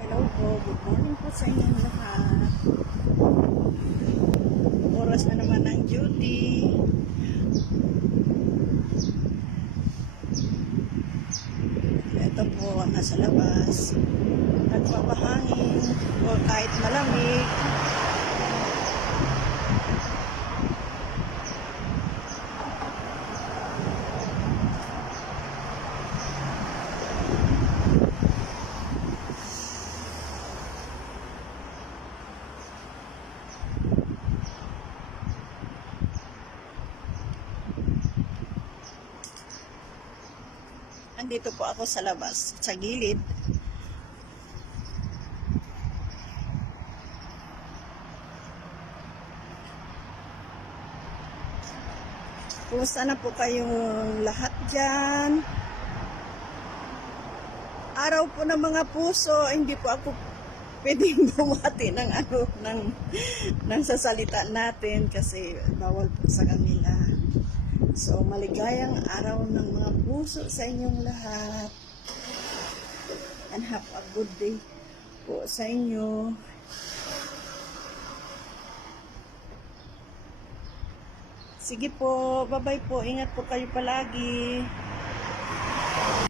Hello po, good morning po sa inyong lahat. Oras na naman ng duty. Ito po, nasa labas. Nagpapahangin o kahit malamig. Andito po ako sa labas, sa gilid. Kumusta na po kayong lahat dyan? Araw po ng mga puso, hindi po ako pwedeng bumati ng sasalita natin kasi bawal po sa kanila. So, maligayang araw ng mga puso sa inyong lahat. And have a good day po sa inyo. Sige po, bye-bye po. Ingat po kayo palagi.